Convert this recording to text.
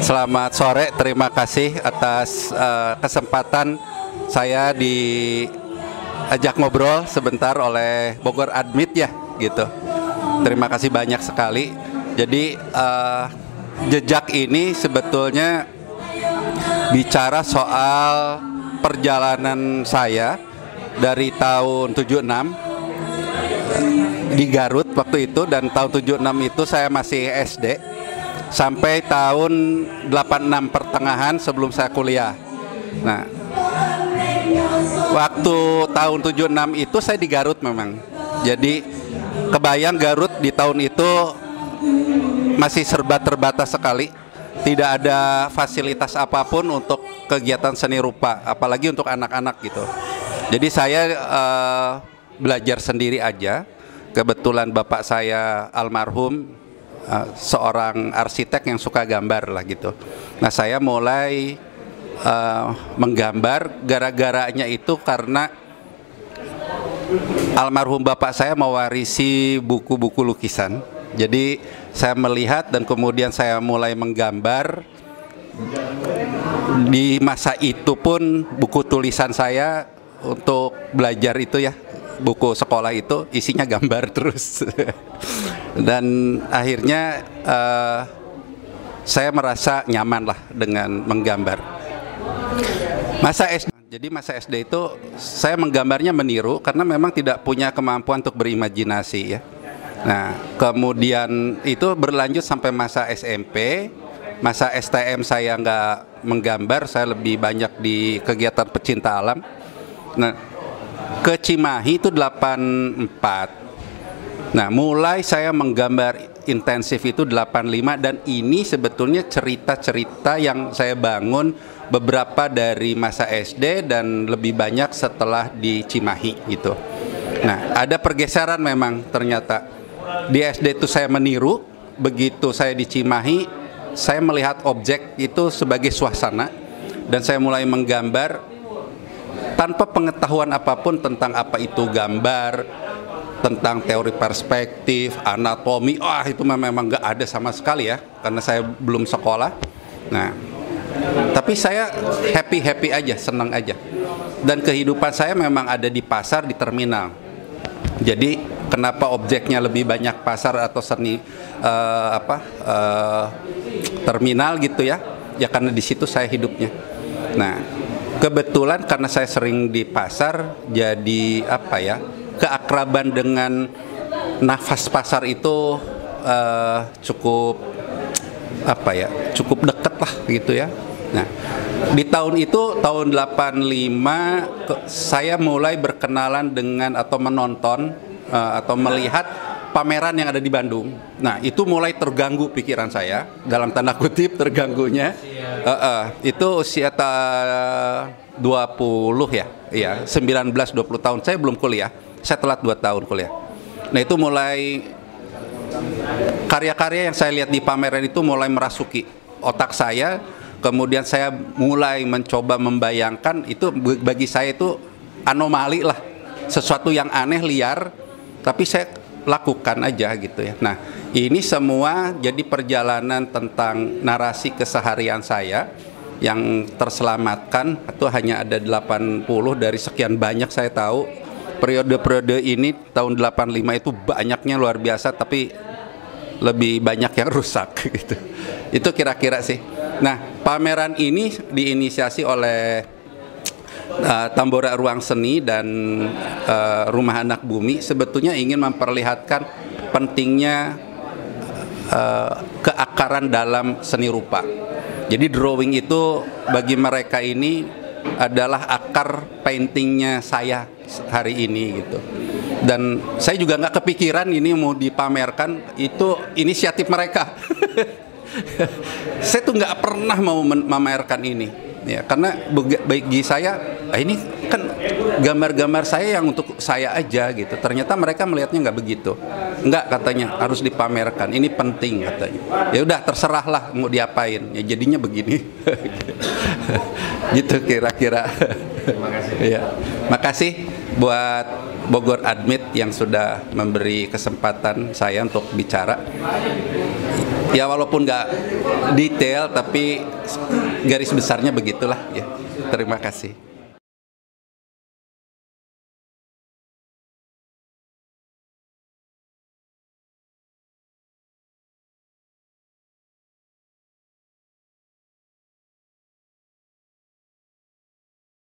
Selamat sore, terima kasih atas kesempatan saya diajak ngobrol sebentar oleh Bogor Admit ya, gitu. Terima kasih banyak sekali. Jadi jejak ini sebetulnya bicara soal perjalanan saya dari tahun 76 di Garut waktu itu, dan tahun 76 itu saya masih SD sampai tahun 86 pertengahan sebelum saya kuliah. Nah, waktu tahun 76 itu saya di Garut memang. Jadi kebayang Garut di tahun itu masih serba terbatas sekali. Tidak ada fasilitas apapun untuk kegiatan seni rupa, apalagi untuk anak-anak gitu. Jadi saya belajar sendiri aja. Kebetulan bapak saya almarhum seorang arsitek yang suka gambar lah gitu. Nah, saya mulai menggambar gara-garanya itu karena almarhum bapak saya mewarisi buku-buku lukisan. Jadi saya melihat dan kemudian saya mulai menggambar. Di masa itu pun buku tulisan saya untuk belajar itu ya, buku sekolah itu isinya gambar terus. Dan akhirnya saya merasa nyaman lah dengan menggambar. Jadi masa SD itu saya menggambarnya meniru karena memang tidak punya kemampuan untuk berimajinasi ya. Nah, kemudian itu berlanjut sampai masa SMP. Masa STM saya nggak menggambar, saya lebih banyak di kegiatan pecinta alam. Nah, ke Cimahi itu 84. Nah, mulai saya menggambar intensif itu 85, dan ini sebetulnya cerita-cerita yang saya bangun beberapa dari masa SD dan lebih banyak setelah di Cimahi gitu. Nah, ada pergeseran memang ternyata. Di SD itu saya meniru, begitu saya di Cimahi, saya melihat objek itu sebagai suasana dan saya mulai menggambar tanpa pengetahuan apapun tentang apa itu gambar, tentang teori perspektif, anatomi. Itu memang nggak ada sama sekali ya, karena saya belum sekolah. Nah, tapi saya happy aja, senang aja. Dan kehidupan saya memang ada di pasar, di terminal. Jadi kenapa objeknya lebih banyak pasar atau seni terminal gitu ya? Ya karena di situ saya hidupnya. Nah, kebetulan karena saya sering di pasar, jadi keakraban dengan nafas pasar itu cukup dekat lah gitu ya. Nah, di tahun itu, tahun 85, saya mulai berkenalan dengan atau menonton atau melihat pameran yang ada di Bandung. Nah, itu mulai terganggu pikiran saya, dalam tanda kutip terganggunya. Itu usia 20 ya, 19-20 tahun. Saya belum kuliah, saya telat 2 tahun kuliah. Nah, itu mulai karya-karya yang saya lihat di pameran itu mulai merasuki otak saya. Kemudian saya mulai mencoba membayangkan, itu bagi saya itu anomali lah, sesuatu yang aneh, liar, tapi saya lakukan aja gitu ya. Nah, ini semua jadi perjalanan tentang narasi keseharian saya yang terselamatkan. Itu hanya ada 80 dari sekian banyak saya tahu. Periode-periode ini tahun 85 itu banyaknya luar biasa, tapi lebih banyak yang rusak gitu. Itu kira-kira sih. Nah, pameran ini diinisiasi oleh Tambora Ruang Seni dan Rumah Anak Bumi, sebetulnya ingin memperlihatkan pentingnya keakaran dalam seni rupa. Jadi drawing itu bagi mereka ini adalah akar paintingnya saya hari ini gitu. Dan saya juga nggak kepikiran ini mau dipamerkan, itu inisiatif mereka. Saya tuh nggak pernah mau memamerkan ini, ya, karena bagi saya ini kan gambar-gambar saya yang untuk saya aja gitu. Ternyata mereka melihatnya nggak begitu. Nggak, katanya harus dipamerkan, ini penting katanya. Ya udah, terserahlah mau diapain, ya jadinya begini. Gitu kira-kira. Terima kasih. Ya, makasih buat Bogor Admit yang sudah memberi kesempatan saya untuk bicara. Ya walaupun nggak detail tapi garis besarnya begitulah ya. Terima kasih.